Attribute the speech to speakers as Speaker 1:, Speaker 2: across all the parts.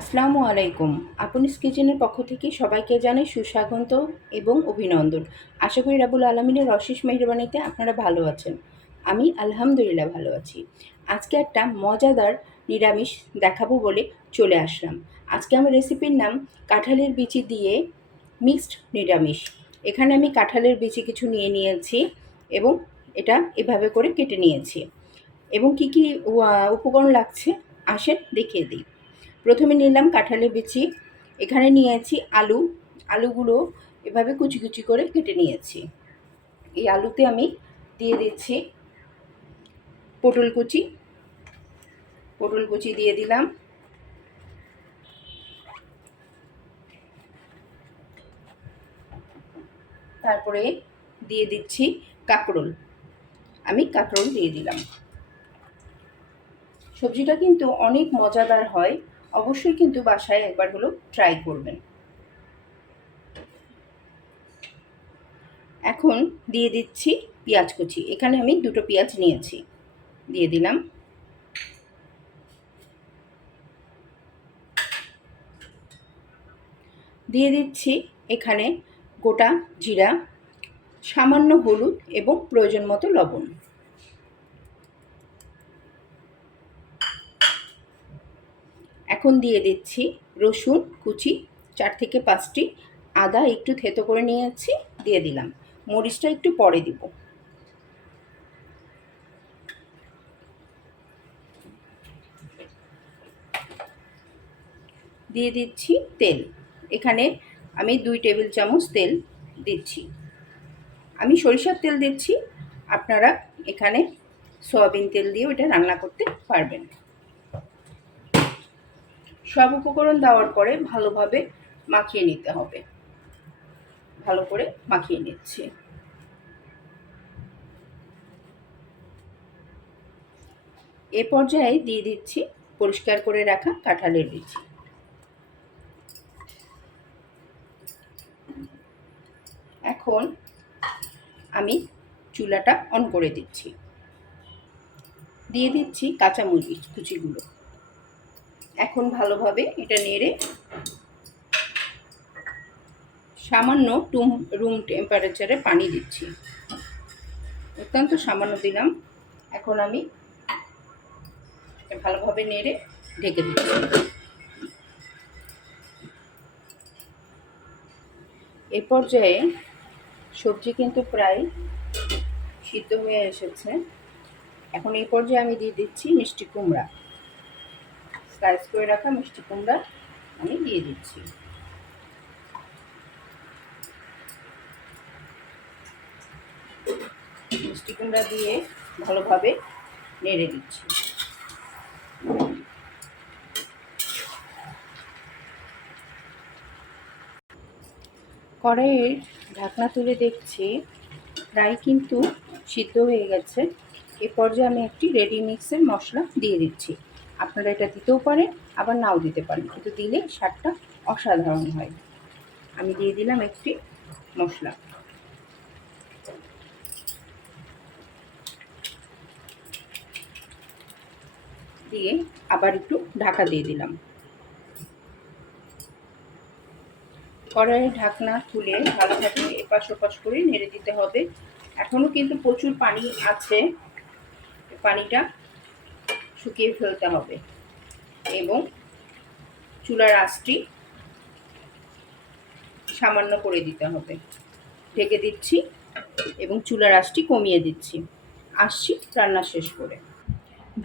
Speaker 1: আসসালামু আলাইকুম। আপনিস কিচেনের পক্ষ থেকে সবাইকে জানাই সুস্বাগত এবং অভিনন্দন। আশা করি রাবুল আলমিনের অশেষ মেহরবানিতে আপনারা ভালো আছেন। আমি আলহামদুলিল্লাহ ভালো আছি। আজকে একটা মজাদার নিরামিষ দেখাবো বলে চলে আসলাম। আজকে আমার রেসিপির নাম কাঁঠালের বিচি দিয়ে মিক্সড নিরামিষ। এখানে আমি কাঁঠালের বিচি কিছু নিয়ে নিয়েছি এবং এটা এভাবে করে কেটে নিয়েছি। এবং কি কি উপকরণ লাগছে আসেন দেখিয়ে দিই। প্রথমে নিলাম কাঁঠালের বিচি। এখানে নিয়েছি আলু। আলুগুলো এভাবে কুচি কুচি করে কেটে নিয়েছি। এই আলুতে আমি দিয়ে দিচ্ছি পটল কুচি। পটল কুচি দিয়ে দিলাম। তারপরে দিয়ে দিচ্ছি কাঁকরোল। আমি কাঁকরোল দিয়ে দিলাম। সবজিটা কিন্তু অনেক মজাদার হয়। অবশ্যই কিন্তু বাসায় একবার হলো ট্রাই করবেন। এখন দিয়ে দিচ্ছি পেঁয়াজ কুচি। এখানে আমি দুটো পেঁয়াজ নিয়েছি। দিয়ে দিলাম। দিয়ে দিচ্ছি এখানে গোটা জিরা, সামান্য হলুদ এবং প্রয়োজন মতো লবণ। এখন দিয়ে দিচ্ছি রসুন কুচি, চার থেকে পাঁচটি আদা একটু থেতো করে নিয়ে নিয়েছি, দিয়ে দিলাম। মরিচটা একটু পরে দিব। দিয়ে দিচ্ছি তেল। এখানে আমি দুই টেবিল চামচ তেল দিচ্ছি। আমি সরিষার তেল দিচ্ছি। আপনারা এখানে সয়াবিন তেল দিয়েও এটা রান্না করতে পারবেন। সব উপকরণ দেওয়ার পরে ভালোভাবে মাখিয়ে নিতে হবে। ভালো করে মাখিয়ে নিচ্ছি। এ পর্যায়ে দিয়ে দিচ্ছি পরিষ্কার করে রাখা কাঁঠালের বিচি এখন আমি চুলাটা অন করে দিচ্ছি। দিয়ে দিচ্ছি কাঁচামরিচ কুচিগুলো। এখন ভালোভাবে এটা নেড়ে সামান্য টুম রুম টেম্পারেচারে পানি দিচ্ছি। অত্যন্ত সামান্য দিলাম। এখন আমি ভালোভাবে নেড়ে ঢেকে দিচ্ছি। এ পর্যায়ে সবজি কিন্তু প্রায় সিদ্ধ হয়ে এসেছে। এখন এই পর্যায়ে আমি দিয়ে দিচ্ছি মিষ্টি কুমড়া। স্লাইস করে রাখা মিষ্টি কুমড়া আমি দিয়ে দিচ্ছি। মিষ্টি কুমড়া দিয়ে ভালোভাবে নেড়ে দিচ্ছি। কড়াইয়ের ঢাকনা তুলে দেখছি, প্রায় কিন্তু সিদ্ধ হয়ে গেছে। এ পর্যায়ে আমি একটি রেডি মিক্সের মশলা দিয়ে দিচ্ছি। আপনারা এটা দিতেও পারেন, আবার নাও দিতে পারেন। কিন্তু দিলে স্বাদটা অসাধারণ হয়। আমি দিয়ে দিলাম একটি মশলা। দিয়ে আবার একটু ঢাকা দিয়ে দিলাম। কড়াইয়ের ঢাকনা তুলে ভালোভাবে এপাশ ওপাশ করে নেড়ে দিতে হবে। এখনও কিন্তু প্রচুর পানি আছে। পানিটা শুকিয়ে ফেলতে হবে। এবং চুলার আঁচটি সামান্য করে দিতে হবে। ঢেকে দিচ্ছি এবং চুলার আঁচটি কমিয়ে দিচ্ছি। আসছি রান্না শেষ করে।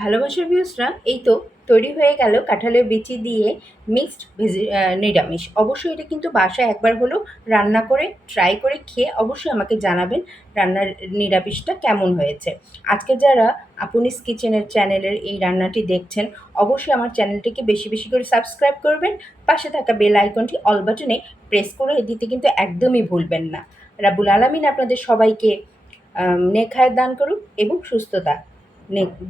Speaker 1: ভালোবাসার ভিউসরা এই তো তৈরি হয়ে গেল কাঁঠালের বিচি দিয়ে মিক্সড ভেজি নিরামিষ। অবশ্যই এটা কিন্তু বাসায় একবার হলেও রান্না করে, ট্রাই করে খেয়ে অবশ্যই আমাকে জানাবেন রান্নার নিরামিষটা কেমন হয়েছে। আজকে যারা আপুনিস কিচেনের চ্যানেলের এই রান্নাটি দেখছেন, অবশ্যই আমার চ্যানেলটিকে বেশি বেশি করে সাবস্ক্রাইব করবেন। পাশে থাকা বেল আইকনটি অল বাটনে প্রেস করে দিতে কিন্তু একদমই ভুলবেন না। রাবুল আলমিন আপনাদের সবাইকে নেখায় দান করুক এবং সুস্থতা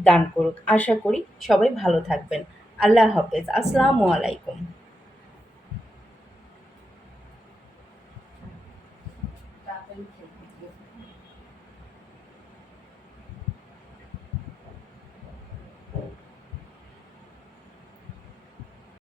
Speaker 1: দান করুক। আশা করি সবাই ভালো থাকবেন। আল্লাহ হাফেজ। আসসালামু আলাইকুম।